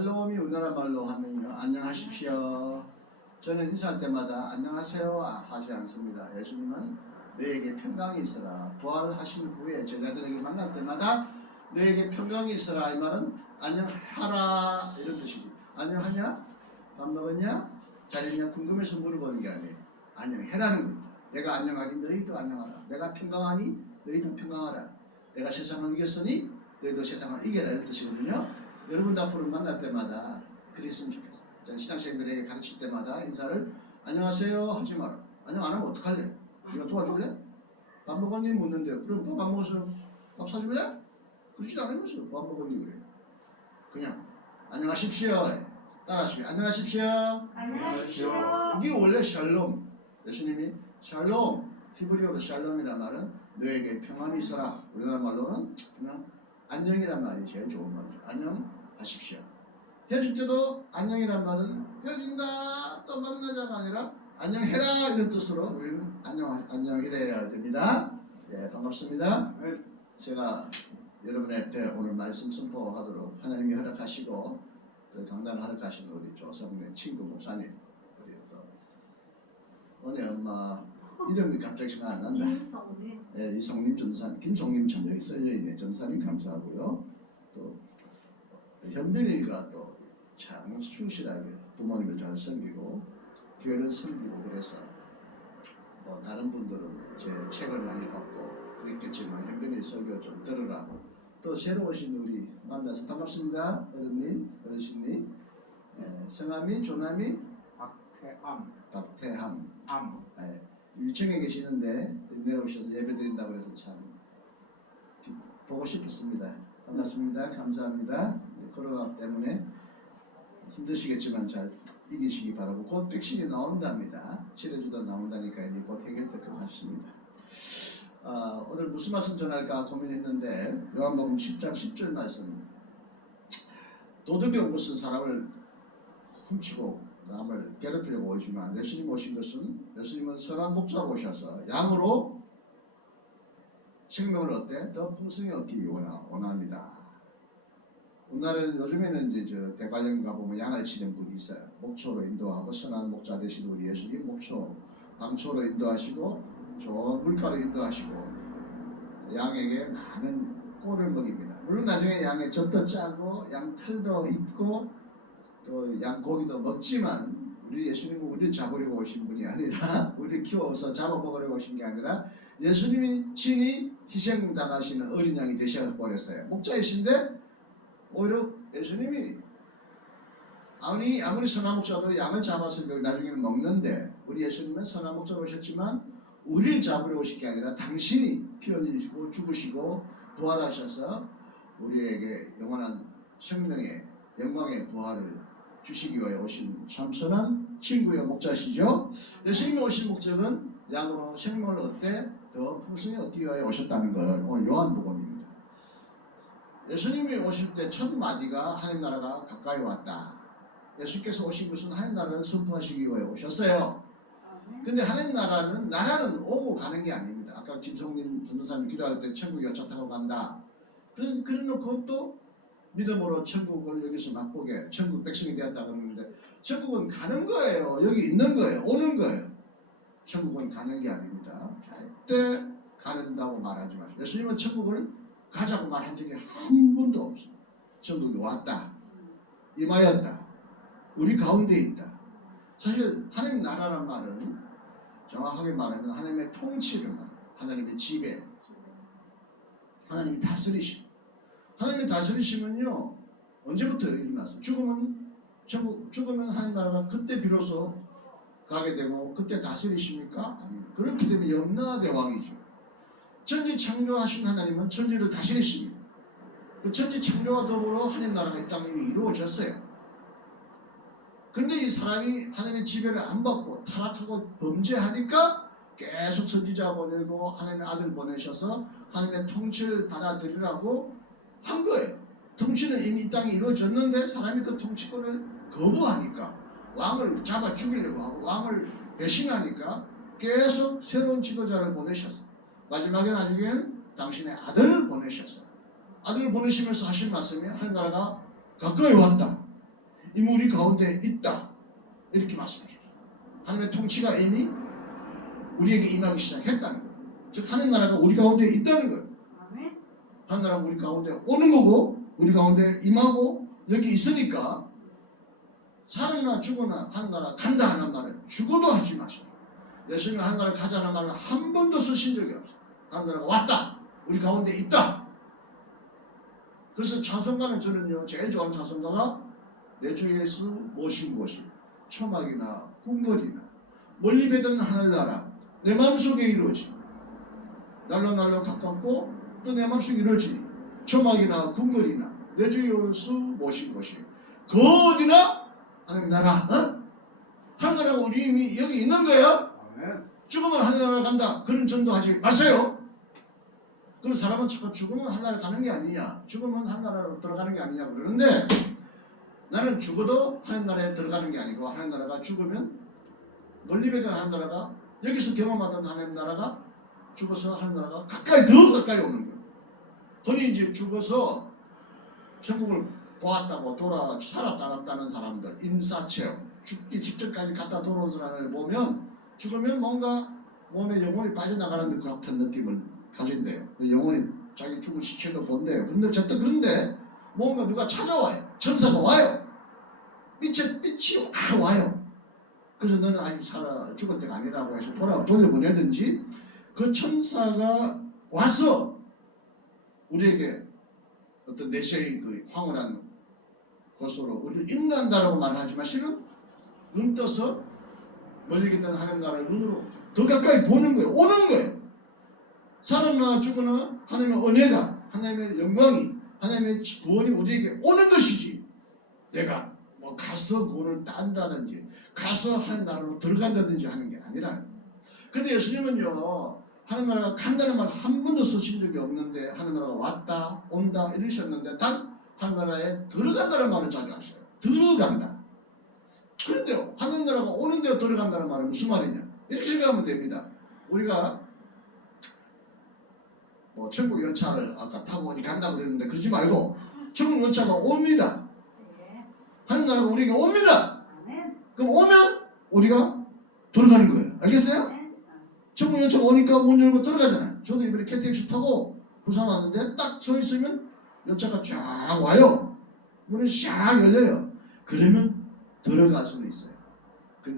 샬롬이 우리나라 말로 하면요, 안녕하십시오. 저는 인사할 때마다 안녕하세요 하지 않습니다. 예수님은 너에게 평강이 있어라. 부활하신 후에 제자들에게 만날 때마다 너에게 평강이 있어라. 이 말은 안녕하라 이런 뜻이지. 안녕하냐? 밥 먹었냐? 잘 있냐? 궁금해서 물어보는 게 아니에요. 안녕해라는 겁니다. 내가 안녕하니 너희도 안녕하라. 내가 평강하니 너희도 평강하라. 내가 세상을 이겼으니 너희도 세상을 이겨라 이런 뜻이거든요. 여러분도 앞으로 만날 때마다 그랬으면 좋겠어요. 저는 신앙생들에게 가르칠 때마다 인사를 안녕하세요 하지 마라. 안녕 안 하면 어떡할래? 이거 도와줄래? 밥 먹었니? 묻는데 그럼 밥 안 먹어서 밥 사줄래? 그러지도 않으면서 밥 먹었니 그래. 그냥 안녕하십시오. 따라하시면 안녕하십시오. 안녕하십시오. 이게 원래 샬롬. 예수님이 샬롬, 히브리어로 샬롬이란 말은 너에게 평안이 있어라. 우리나라 말로는 그냥 안녕이란 말이 제일 좋은 말이죠. 안녕하십시오. 헤어질 때도 안녕이란 말은 헤어진다 또 만나자가 아니라 안녕해라 이런 뜻으로 우리는 안녕 이래야 됩니다. 예, 반갑습니다. 제가 여러분 앞에 오늘 말씀 선포하도록 하나님이 허락하시고 또 강단을 허락하신 우리 조성래 친구 목사님, 우리 또 은혜 엄마 이름이 갑자기 생각 안 난다. 이성님. 예, 이성님 전사님, 김성님 참 여기 써져있네. 전사님 감사하고요. 또 현빈이가 또 참 충실하게 부모님을 잘 섬기고 교회를 섬기고 그래서 뭐 다른 분들은 제 책을 많이 받고 그랬겠지만 현빈이 설교 좀 들으라고 또 새로 오신 우리 만나서 반갑습니다. 어르신님 예, 성함이 조남이 박태함 예, 위층에 계시는데 내려오셔서 예배 드린다고 해서 참 보고 싶었습니다. 반갑습니다. 감사합니다. 코로나 때문에 힘드시겠지만 잘 이기시기 바라고 곧 백신이 나온답니다. 치료주도 나온다니까 이제 곧 해결될 것 같습니다. 오늘 무슨 말씀 전할까 고민했는데 요한복음 10장 10절 말씀 도덕의 옷은 사람을 훔치고 남을 괴롭히려고 오지만 예수님 오신 것은 예수님은 선한 목자로 오셔서 양으로 생명을 얻되 더 풍성히 얻기 원합니다. 우리나라는 요즘에는 이제 저 대관령 가보면 양을 치는 분이 있어요. 목초로 인도하고 선한 목자 되신 우리 예수님 목초, 방초로 인도하시고 좋은 물가로 인도하시고 양에게 많은 꼴을 먹입니다. 물론 나중에 양의 젖도 짜고 양 털도 있고 또 양 고기도 먹지만 우리 예수님은 우리를 잡으려고 오신 분이 아니라 우리를 키워서 잡아먹으려고 오신 게 아니라 예수님이 친히 희생당하시는 어린 양이 되셔버렸어요. 목자이신데 오히려 예수님이 아무리 선한 목자도 양을 잡아서 나중에는 먹는데 우리 예수님은 선한 목자로 오셨지만 우리를 잡으려 오신 게 아니라 당신이 피 흘리시고 죽으시고 부활하셔서 우리에게 영원한 생명의 영광의 부활을 주시기 위하여 오신 참 선한 친구의 목자시죠. 예수님이 오신 목적은 양으로 생명을 얻되 더 풍성히 얻기 위하여 오셨다는 것을 오늘 요한복음입니다. 예수님이 오실 때 첫 마디가 하나님 나라가 가까이 왔다. 예수께서 오신 것은 하나님 나라를 선포하시기 위해 오셨어요. 근데 하나님 나라는 오고 가는 게 아닙니다. 아까 김성님 전도사님 기도할 때 천국이 어쩌다고 간다. 그래 놓고 또 믿음으로 천국을 여기서 맛보게 천국 백성이 되었다 그러는데 천국은 가는 거예요. 여기 있는 거예요. 오는 거예요. 천국은 가는 게 아닙니다. 절대 가는다고 말하지 마시고 예수님은 천국을 가자고 말한 적이 한 번도 없어요. 천국이 왔다. 임하였다. 우리 가운데 있다. 사실 하나님 나라란 말은 정확하게 말하면 하나님의 통치를 말합니다. 하나님의 지배. 하나님이 다스리심. 하나님의 다스리심은요. 언제부터 일어났어요? 죽으면 하나님 나라가 그때 비로소 가게 되고 그때 다스리십니까? 아닙니다. 그렇기 때문에 염라대왕이죠. 천지 창조하신 하나님은 천지를 다스리십니다. 그 천지 창조와 더불어 하나님 나라가 이 땅에 이루어졌어요. 그런데 이 사람이 하나님의 지배를 안 받고 타락하고 범죄하니까 계속 선지자 보내고 하나님의 아들 보내셔서 하나님의 통치를 받아들이라고 한 거예요. 통치는 이미 이 땅에 이루어졌는데 사람이 그 통치권을 거부하니까 왕을 잡아 죽이려고 하고 왕을 배신하니까 계속 새로운 지도자를 보내셨어요. 마지막에 나중에는 당신의 아들을 보내셨어요. 아들을 보내시면서 하신 말씀이 하나님 나라가 가까이 왔다. 이미 우리 가운데 있다. 이렇게 말씀하셨어요. 하나님의 통치가 이미 우리에게 임하기 시작했다는 거예요. 즉 하나님 나라가 우리 가운데 있다는 거예요. 하나님 나라가 우리 가운데 오는 거고 우리 가운데 임하고 여기 있으니까 살으나 죽으나 하나님 나라 간다 하는 말은 죽어도 하지 마시오. 예수님이 하나님 나라 가자는 말을 한 번도 쓰신 적이 없어요. 하나님 나라가 왔다. 우리 가운데 있다. 그래서 찬송가는 저는요 제일 좋아하는 찬송가가 내 주 예수 모신 곳이 초막이나 궁궐이나 멀리 배던 하늘나라 내 마음속에 이루어지니 날로 가깝고 또 내 마음속에 이루어지니 초막이나 궁궐이나 내 주 예수 모신 곳이 그 어디나 하나님 나라 하늘나라가 우리 이미 여기 있는 거예요. 죽으면 하늘나라 간다 그런 전도하지 마세요. 그럼 사람은 자꾸 죽으면 하늘나라 가는 게 아니냐 죽으면 하늘나라로 들어가는 게 아니냐 그러는데 나는 죽어도 하늘나라에 들어가는 게 아니고 하늘나라가 죽으면 멀리 배던 하늘나라가 여기서 경험하던 하늘나라가 죽어서 하늘나라가 가까이 더 가까이 오는 거예요. 흔히 이제 죽어서 천국을 보았다고 살았다는 사람들 인사체험 죽기 직전까지 갔다 돌아온 사람을 보면 죽으면 뭔가 몸에 영혼이 빠져나가는 것 같은 느낌을 가진대요. 영혼이 자기 죽은 시체도 본대요. 근데 저때 그런데 뭔가 누가 찾아와요. 천사가 와요. 빛이 와요. 그래서 너는 아직 죽을 때가 아니라고 해서 돌려보내든지 그 천사가 와서 우리에게 어떤 내세의 그 황홀한 것으로 우리를 인도한다라고 말하지만 실은 눈 떠서 멀리 있던 하나님 나라를 눈으로 더 가까이 보는 거예요. 오는 거예요. 살았나 죽으나 하나님의 은혜가 하나님의 영광이 하나님의 구원이 우리에게 오는 것이지 내가 뭐 가서 구원을 딴다든지 가서 하나님 나라로 들어간다든지 하는 게 아니라는 거예요. 근데 예수님은요 하나님 나라가 간다는 말 한 번도 쓰신 적이 없는데 하나님 나라가 왔다 온다 이러셨는데 단 하나님 나라에 들어간다는 말을 자주 하셔요. 들어간다. 그런데 하나님 나라가 오는 데 들어간다는 말은 무슨 말이냐 이렇게 생각하면 됩니다. 우리가 뭐 천국 열차를 아까 타고 어디 간다고 그랬는데 그러지 말고 천국 열차가 옵니다. 하나님 나라가 우리에게 옵니다. 그럼 오면 우리가 들어가는 거예요. 알겠어요? 천국 열차가 오니까 문 열고 들어가잖아요. 저도 이번에 KTX 타고 부산 왔는데 딱 서 있으면 열차가 쫙 와요. 문이 쫙 열려요. 그러면 들어갈 수는 있어요.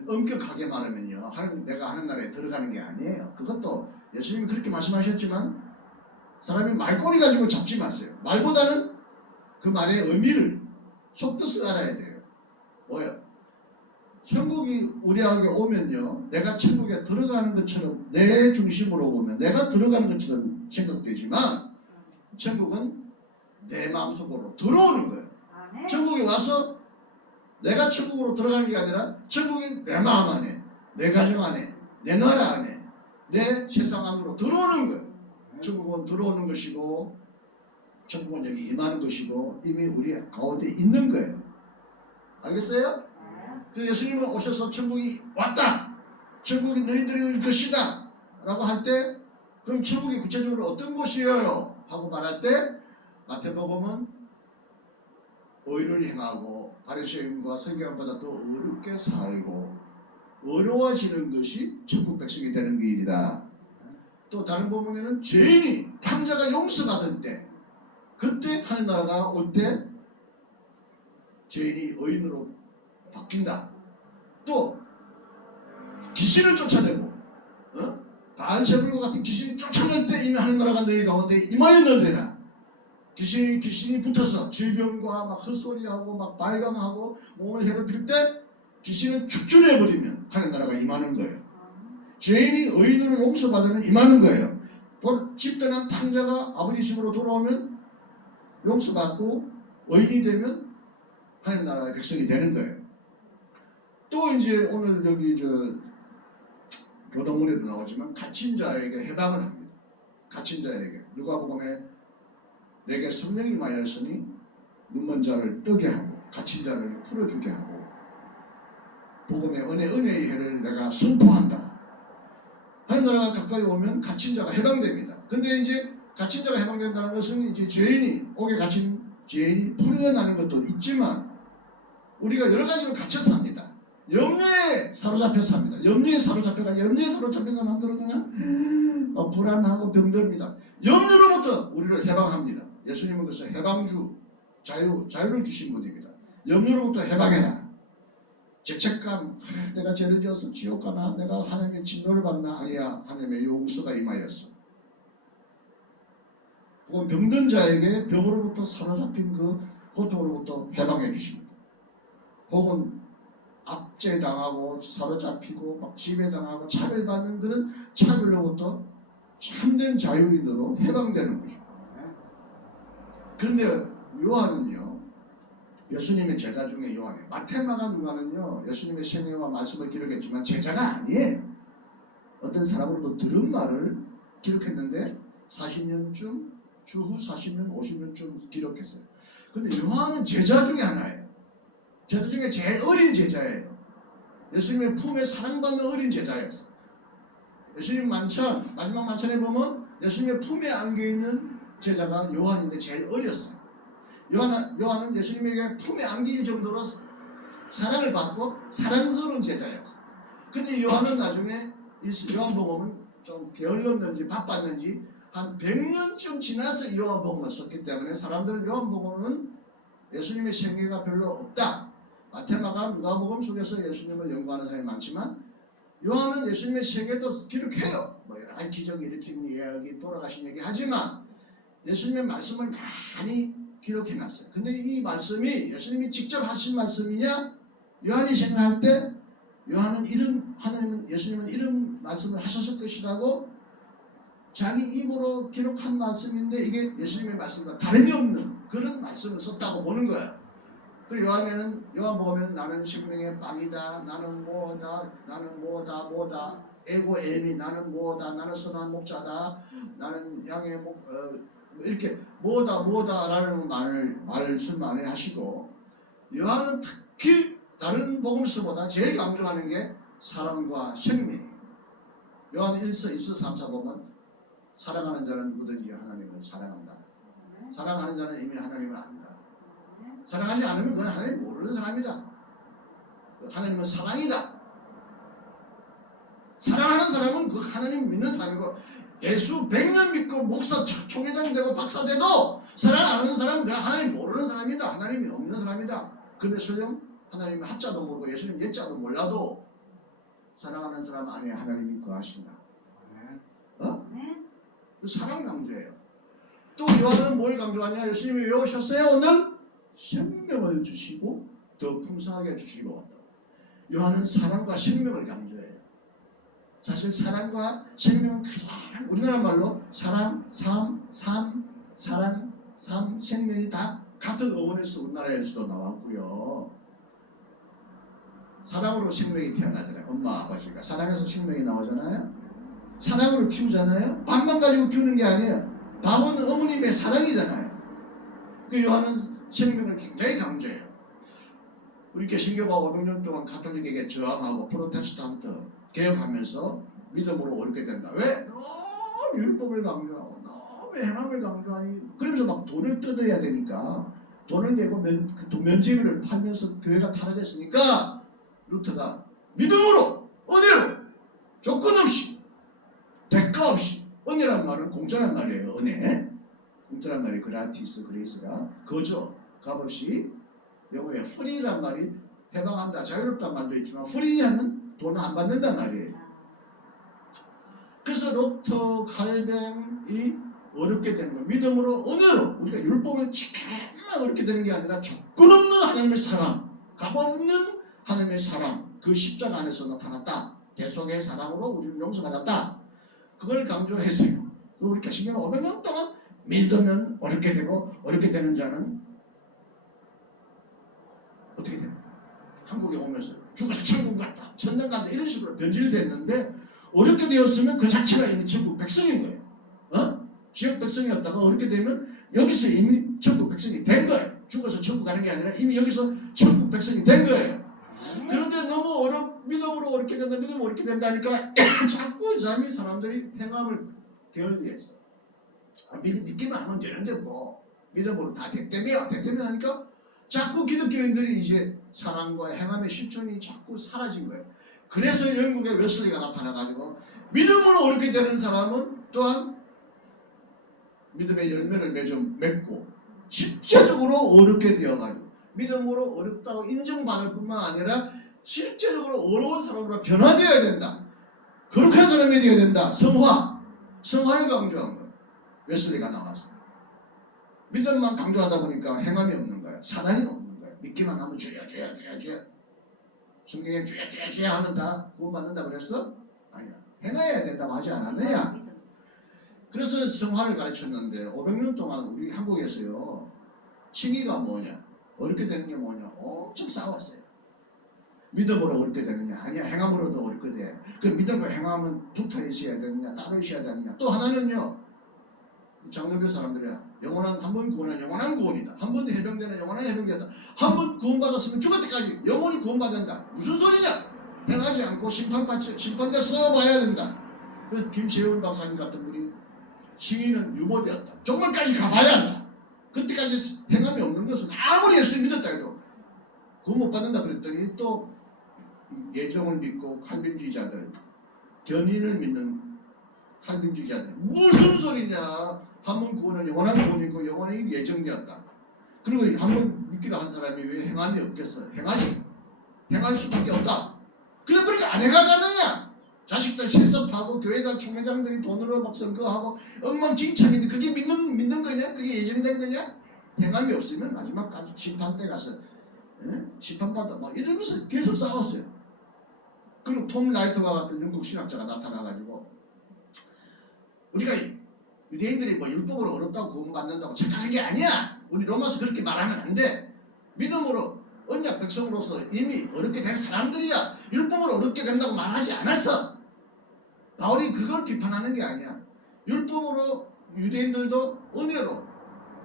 엄격하게 말하면요 내가 하는 나라에 들어가는 게 아니에요. 그것도 예수님이 그렇게 말씀하셨지만 사람이 말꼬리 가지고 잡지 마세요. 말보다는 그 말의 의미를 속뜻을 알아야 돼요. 뭐요? 천국이 우리에게 오면요 내가 천국에 들어가는 것처럼 내 중심으로 보면 내가 들어가는 것처럼 생각되지만 천국은 내 마음속으로 들어오는 거예요. 천국에 와서 내가 천국으로 들어가는 게 아니라 천국이 내 마음 안에 내 가정 안에 내 나라 안에 내 세상 안으로 들어오는 거예요. 천국은 들어오는 것이고 천국은 여기 임하는 것이고 이미 우리 가운데 있는 거예요. 알겠어요? 그래서 예수님은 오셔서 천국이 왔다. 천국이 너희들의 것이다. 라고 할 때 그럼 천국이 구체적으로 어떤 곳이에요? 하고 말할 때 마태복음은 의를 행하고 바리새인과 서기관보다 더 어렵게 살고 어려워지는 것이 천국 백성이 되는 그 일이다. 또 다른 부분에는 죄인이 탕자가 용서받을 때 그때 하늘 나라가 올 때 죄인이 의인으로 바뀐다. 또 귀신을 쫓아내고 바알세불과 같은 귀신이 쫓아낼 때 이미 하늘 나라가 너희 가운데 임하였느니라. 귀신이 붙어서 질병과 막 헛소리하고 막 발광하고 몸을 해롭힐 때 귀신을 축출해버리면 하늘 나라가 임하는 거예요. 죄인이 의인으로 용서받으면 임하는 거예요. 또 집단한 탕자가 아버지 집으로 돌아오면 용서받고 의인이 되면 하나님 나라의 백성이 되는 거예요. 또 이제 오늘 여기 교동문에도 나오지만 갇힌 자에게 해방을 합니다. 갇힌 자에게 누가복음에 내게 성령이 임하였으니 눈먼 자를 뜨게 하고 갇힌 자를 풀어주게 하고 복음의 은혜의 해를 내가 선포한다. 하나님 나라가 가까이 오면 갇힌 자가 해방됩니다. 근데 이제 갇힌 자가 해방된다는 것은 이제 죄인이 옥에 갇힌 죄인이 풀려나는 것도 있지만 우리가 여러 가지로 갇혀 삽니다. 염려에 사로잡혀 삽니다. 염려에 사로잡힌 사람들은 그냥 불안하고 병듭니다. 염려로부터 우리를 해방합니다. 예수님은 그래서 해방주, 자유를 주신 분입니다. 염려로부터 해방해라. 죄책감, 내가 죄를 지어서 지옥 가나, 내가 하나님의 진노를 받나, 아니야, 하나님의 용서가 임하였어. 혹은 병든 자에게 병으로부터 사로잡힌 그 고통으로부터 해방해 주십니다. 혹은 압제당하고 사로잡히고 막 지배당하고 차별받는 그런 차별로부터 참된 자유인으로 해방되는 거죠. 그런데 요한은요, 예수님의 제자 중에 요한이에요. 마태, 마가, 누가는요 예수님의 생애와 말씀을 기록했지만 제자가 아니에요. 어떤 사람으로도 들은 말을 기록했는데 40년쯤 주후 40년 50년쯤 기록했어요. 근데 요한은 제자 중에 하나예요. 제자 중에 제일 어린 제자예요. 예수님의 품에 사랑받는 어린 제자였어요. 예수님 만찬, 마지막 만찬에 보면 예수님의 품에 안겨있는 제자가 요한인데 제일 어렸어요. 요한은 예수님에게 품에 안길 정도로 사랑을 받고 사랑스러운 제자였어요. 근데 요한은 나중에 요한복음은 좀 게을렀는지 바빴는지 한 100년쯤 지나서 요한복음을 썼기 때문에 사람들은 요한복음은 예수님의 생애가 별로 없다. 마태, 마가, 누가복음 속에서 예수님을 연구하는 사람이 많지만 요한은 예수님의 생애도 기록해요. 뭐 여러 가지 기적을 일으킨 이야기, 돌아가신 얘기 하지만 예수님의 말씀을 많이 기록해놨어요. 근데 이 말씀이 예수님이 직접 하신 말씀이냐? 요한이 생각할 때 하나님은 예수님은 이런 말씀을 하셨을 것이라고 자기 입으로 기록한 말씀인데 이게 예수님의 말씀과 다름이 없는 그런 말씀을 썼다고 보는 거예요. 그리고 요한복음에는 나는 생명의 빵이다, 나는 뭐다, 에고 에미, 나는 뭐다, 나는 선한 목자다, 나는 양의 이렇게 뭐다라는 말씀 많이 하시고, 요한은 특히 다른 복음서보다 제일 강조하는 게 사랑과 생명이에요. 요한 1서, 2서, 3서 보면 사랑하는 자는 누구든지 하나님을 사랑한다. 사랑하는 자는 이미 하나님을 안다. 사랑하지 않으면 그건 하나님 모르는 사람이다. 하나님은 사랑이다. 사랑하는 사람은 그 하나님 믿는 사람이고, 예수 100년 믿고 목사 총회장 되고 박사 돼도 사랑 안 하는 사람은 그냥 하나님 모르는 사람이다. 하나님이 없는 사람이다. 근데 설령 하나님의 하자도 모르고 예수님 예자도 몰라도 사랑하는 사람 안에 하나님이 거하신다. 사랑 강조해요. 또 요한은 뭘 강조하냐? 예수님이 왜 오셨어요? 오늘 생명을 주시고 더 풍성하게 주시고 왔다. 요한은 사랑과 생명을 강조해요. 사실 사랑과 생명은 가장 우리나라 말로 사랑, 사랑, 생명이 다 같은 어원에서 우리나라에서도 나왔고요. 사랑으로 생명이 태어나잖아요. 엄마, 아버지가 사랑해서 생명이 나오잖아요. 사랑으로 키우잖아요. 밥만 가지고 키우는 게 아니에요. 밥은 어머님의 사랑이잖아요. 그 요한은 생명을 굉장히 강조해요. 우리 개신교가 500년 동안 가톨릭에게 저항하고 프로테스탄트 개혁하면서 믿음으로 옳게 된다. 왜? 너무 율법을 강조하고 너무 행함을 강조하니, 그러면서 막 돈을 뜯어야 되니까 돈을 내고 면제비를 팔면서 교회가 타락했으니까 루터가 믿음으로, 은혜로, 조건 없이, 대가 없이, 은혜란 말은 공짜란 말이에요. 은혜. 공짜란 말이 그라티스, 그레이스가 거저, 값없이, 영어에 프리란 말이 해방한다, 자유롭다는 말도 있지만 프리하면 돈을 안 받는단 말이에요. 그래서 루터, 칼뱅이 어렵게 되는 거예요. 믿음으로, 은혜로 우리가 율법을 지켜만 어렵게 되는 게 아니라 조건 없는 하나님의 사랑, 값없는 하나님의 사랑, 그 십자가 안에서 나타났다. 대속의 사랑으로 우리는 용서받았다. 그걸 강조했어요. 우리 개신교는 500년 동안 믿으면 어렵게 되고, 어렵게 되는 자는 어떻게 되나? 한국에 오면서 죽어서 천국 갔다, 천당 갔다 이런 식으로 변질됐는데, 어렵게 되었으면 그 자체가 이미 천국 백성인 거예요. 지역 백성이었다가 어렵게 되면 여기서 이미 천국 백성이 된 거예요. 죽어서 천국 가는 게 아니라 이미 여기서 천국 백성이 된 거예요. 그런데 너무 믿음으로 어렵게 된다, 믿음으로 어렵게 된다니까 자꾸 이상히 사람들이 행함을 게을리했어. 믿기만 하면 되는데 뭐 믿음으로 다 됐다며 하니까 자꾸 기독교인들이 이제 사랑과 행함의 실천이 자꾸 사라진 거예요. 그래서 영국의 웨슬리가 나타나가지고 믿음으로 어렵게 되는 사람은 또한 믿음의 열매를 맺고 실제적으로 어렵게 되어가지고 믿음으로 어렵다고 인정받을 뿐만 아니라 실제적으로 어려운 사람으로 변화되어야 된다. 거룩한 사람이 되어야 된다. 성화를 강조한 거예요. 웨슬리가 나와서 믿음만 강조하다 보니까 행함이 없는 거예요. 사랑이 없는 거예요. 믿기만 하면 주여 성경에 주여 하면 다 구원받는다 그랬어? 아니야. 행해야 된다고 하지 않았느냐? 그래서 성화를 가르쳤는데 500년 동안 우리 한국에서요. 칭의가 뭐냐? 어렵게 되는 게 뭐냐? 엄청 싸웠어요. 믿음으로 어렵게 되느냐? 아니야. 행함으로도 어렵게 돼. 그 믿음과 행함은 붙어 있어야 되느냐? 따로 있어야 되느냐? 또 하나는요. 장로교 사람들이야. 영원한 한 번 구원은 영원한 구원이다. 한 번 해병되는 영원한 해병되다. 한 번 구원받았으면 죽을 때까지 영원히 구원받는다. 무슨 소리냐? 행하지 않고 심판대 서봐야 된다. 그래서 김재훈 박사님 같은 분이 칭의는 유보되었다. 정말까지 가봐야 한다. 그때까지 행함이 없는 것은 아무리 예수를 믿었다 해도 구원 못 받는다 그랬더니 또 예정을 믿고 칼빈주의자들, 견인을 믿는 칼빈주의자들 무슨 소리냐? 한 번 구원은 영원한 구원이고 영원히 예정되었다. 그리고 한 번 믿기로 한 사람이 왜 행함이 없겠어? 행할 수밖에 없다. 그래서 그렇게 안 해가잖느냐? 자식들 세습하고 교회가 총회장들이 돈으로 막 선거하고 엉망진창인데 그게 믿는 거냐? 그게 예정된 거냐? 행함이 없으면 마지막까지 심판 때 가서 심판받아 막 이러면서 계속 싸웠어요. 그리고 톰 라이트와 같은 영국 신학자가 나타나가지고 우리가 유대인들이 뭐 율법으로 어렵다고 구원받는다고 착각한 게 아니야. 우리 로마서 그렇게 말하면 안 돼. 믿음으로 언약 백성으로서 이미 어렵게 된 사람들이야. 율법으로 어렵게 된다고 말하지 않았어. 바울이 그걸 비판하는 게 아니야. 율법으로 유대인들도 은혜로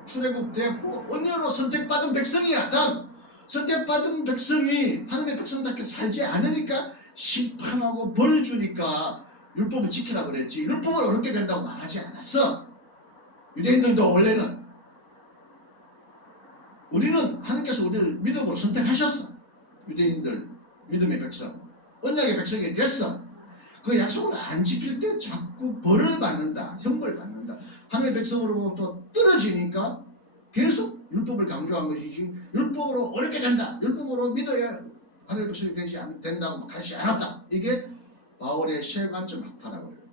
출애굽되었고 은혜로 선택받은 백성이야. 단 선택받은 백성이 하나님의 백성답게 살지 않으니까 심판하고 벌 주니까 율법을 지키라 그랬지 율법을 어렵게 된다고 말하지 않았어. 유대인들도 원래는 우리는 하나님께서 우리를 믿음으로 선택하셨어. 유대인들 믿음의 백성 언약의 백성이 됐어. 그 약속을 안 지킬 때 자꾸 벌을 받는다. 형벌을 받는다. 하나님의 백성으로부터 떨어지니까 계속 율법을 강조한 것이지 율법으로 어렵게 된다. 율법으로 믿어야 하나님의 백성이 되지 된다고 가르치지 않았다. 이게 바울의 세관점 학파라고 그래요.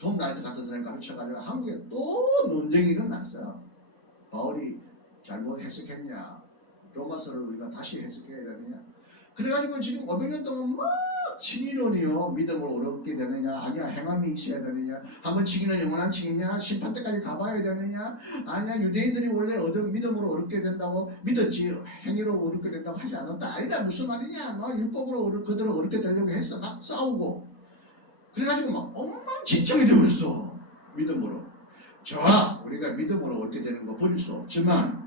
톰 라이트 같은 사람이 가르쳐가지고 한국에 또 논쟁이 일어났어요. 바울이 잘못 해석했냐? 로마서를 우리가 다시 해석해야 되느냐? 그래가지고 지금 500년 동안 막 칭의론이요. 믿음으로 어렵게 되느냐? 아니야. 행함이 있어야 되느냐? 한번 칭의는 영원한 칭의냐? 심판 때까지 가봐야 되느냐? 아니야. 유대인들이 원래 믿음으로 어렵게 된다고 믿었지 행위로 어렵게 된다고 하지 않았다. 아니다. 무슨 말이냐? 막 율법으로 그대로 어렵게 되려고 했어. 막 싸우고. 그래가지고 막 엉망진창이 되어버렸어. 믿음으로. 좋아. 우리가 믿음으로 어렵게 되는 거 버릴 수 없지만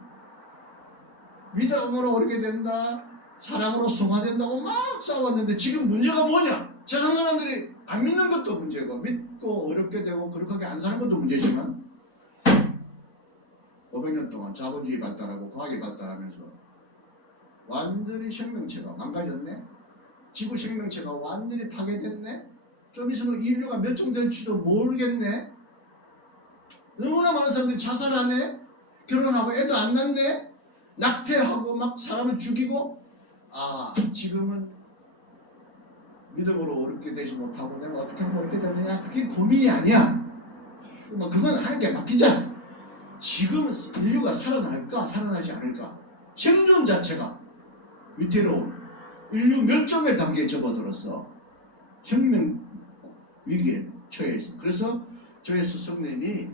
믿음으로 어렵게 된다. 사랑으로 성화된다고 막 싸웠는데 지금 문제가 뭐냐? 세상 사람들이 안 믿는 것도 문제고 믿고 어렵게 되고 거룩하게 안 사는 것도 문제지만 500년 동안 자본주의 발달하고 과학이 발달하면서 완전히 생명체가 망가졌네? 지구 생명체가 완전히 파괴됐네? 좀 있으면 인류가 멸종될지도 모르겠네? 너무나 많은 사람들이 자살하네? 결혼하고 애도 안 낳네? 낙태하고 막 사람을 죽이고 지금은 믿음으로 어렵게 되지 못하고 내가 어떻게 하면 어렵게 되느냐 그게 고민이 아니야. 그건 하나님께 맡기자. 지금은 인류가 살아날까 살아나지 않을까 생존 자체가 위태로운 인류 멸종의 단계에 접어들었어. 생명 위기에 처해 있어. 그래서 저의 스승님이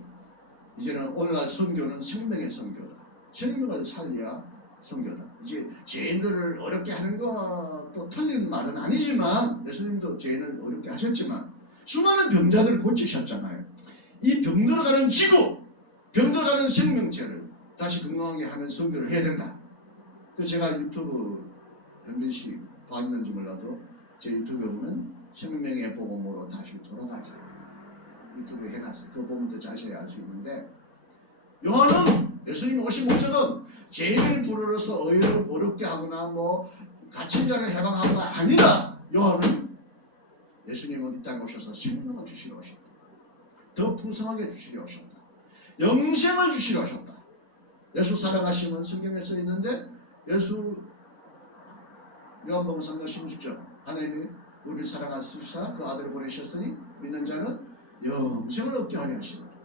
이제는 오늘날 선교는 생명의 선교다. 생명을 살려야 선교다. 이제 죄인들을 어렵게 하는 것도 틀린 말은 아니지만 예수님도 죄인을 어렵게 하셨지만 수많은 병자들을 고치셨잖아요. 이 병들어가는 지구, 병들어가는 생명체를 다시 건강하게 하는 선교를 해야 된다. 그래서 제가 유튜브 현빈씨 봤는지 몰라도 제 유튜브에 보면 생명의 복음으로 다시 돌아가자. 유튜브에 해놨어요. 그거 보면 더 자세히 알 수 있는데 요한은 예수님이 오신 목적은 죄를 부르러서 의를 어렵게 하거나 뭐 갇힌 자를 해방하거나 아니라 요한은 예수님은 이 땅에 오셔서 생명을 주시러 오셨다. 더 풍성하게 주시러 오셨다. 영생을 주시러 오셨다. 예수 살아가시면 성경에 써 있는데 예수 요한복음 3장 16절 하나님이 우리를 사랑하시사 그 아들을 보내셨으니 믿는 자는 영생을 얻게 하려 하시노라.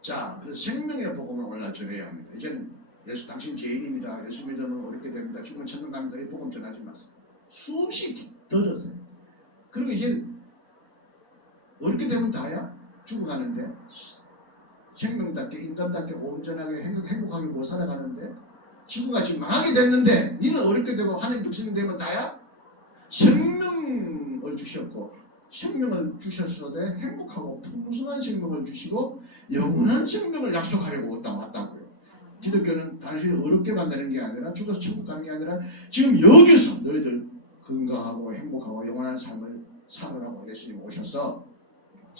자, 그래서 생명의 복음을 오늘 전해야 합니다. 이제는 예수 당신 죄인입니다. 예수 믿으면 어렵게 됩니다. 죽으면 천국 갑니다. 이 복음 전하지 마세요. 수없이 들었어요. 그리고 이제 어렵게 되면 다야 죽어가는데 생명답게 인간답게 온전하게 행복하게 못 살아가는데 지구가 지금 망하게 됐는데 니는 어렵게 되고 하나님 백성이 되면 다야? 생명을 주셨고 생명을 주셨으되 행복하고 풍성한 생명을 주시고 영원한 생명을 약속하려고 왔다고요. 기독교는 단순히 어렵게 만드는 게 아니라 죽어서 천국 가는 게 아니라 지금 여기서 너희들 건강하고 행복하고 영원한 삶을 살아라고 예수님 오셔서